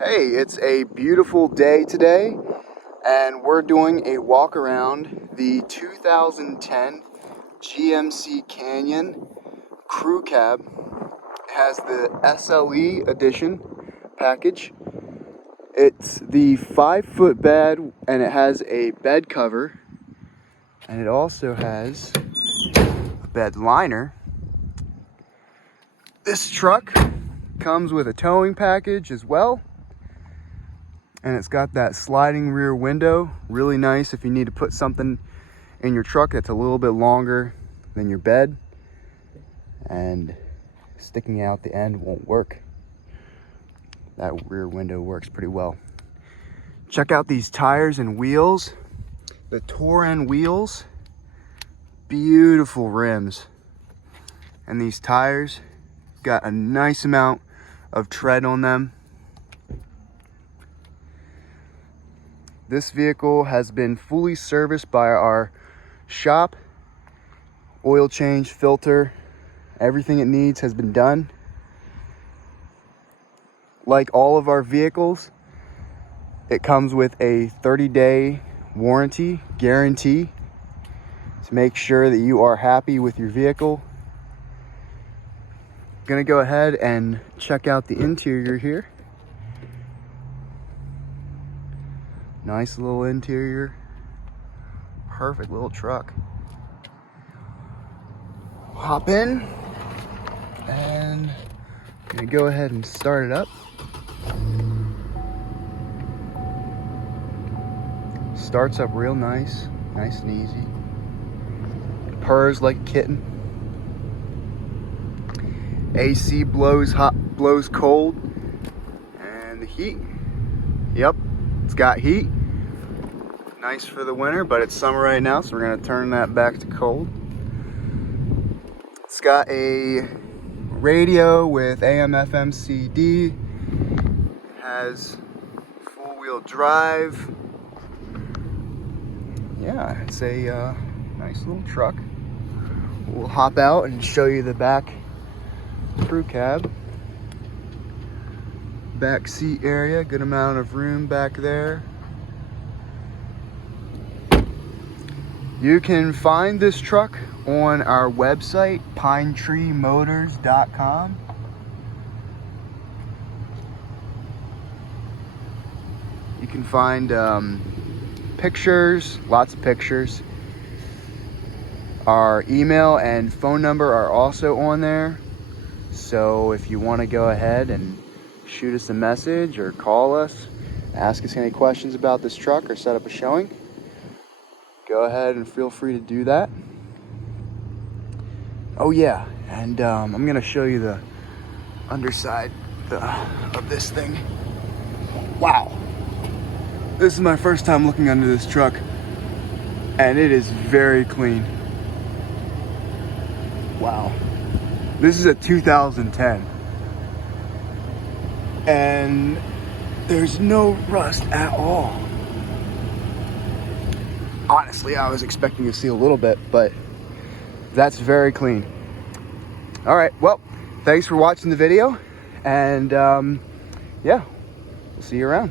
Hey, it's a beautiful day today, and we're doing a walk around the 2010 GMC Canyon Crew Cab. It has the SLE edition package. It's the 5-foot bed, and it has a bed cover, and it also has a bed liner. This truck comes with a towing package as well. And it's got that sliding rear window, really nice if you need to put something in your truck that's a little bit longer than your bed, and sticking out the end won't work. That rear window works pretty well. Check out these tires and wheels, the Touran wheels, beautiful rims. And these tires got a nice amount of tread on them. This vehicle has been fully serviced by our shop. Oil change, filter, everything it needs has been done. Like all of our vehicles, it comes with a 30-day warranty guarantee to make sure that you are happy with your vehicle. I'm gonna go ahead and check out the interior here. Nice little interior, perfect little truck. Hop in, and I'm gonna go ahead and start it up. Starts up real nice, nice and easy. Purrs like a kitten. AC blows hot, blows cold, and the heat. Yep, it's got heat. Nice for the winter, but it's summer right now, so we're gonna turn that back to cold. It's got a radio with AM, FM, CD. It has four-wheel drive. Yeah, it's a nice little truck. We'll hop out and show you the back crew cab. Back seat area, good amount of room back there. You can find this truck on our website, pinetreemotors.com. You can find pictures, lots of pictures. Our email and phone number are also on there. So if you want to go ahead and shoot us a message or call us, ask us any questions about this truck or set up a showing, go ahead and feel free to do that. Oh yeah, and I'm gonna show you the underside of this thing. Wow, this is my first time looking under this truck, and it is very clean. Wow, this is a 2010, and there's no rust at all. Honestly, I was expecting to see a little bit, but that's very clean. All right, well, thanks for watching the video, and yeah, we'll see you around.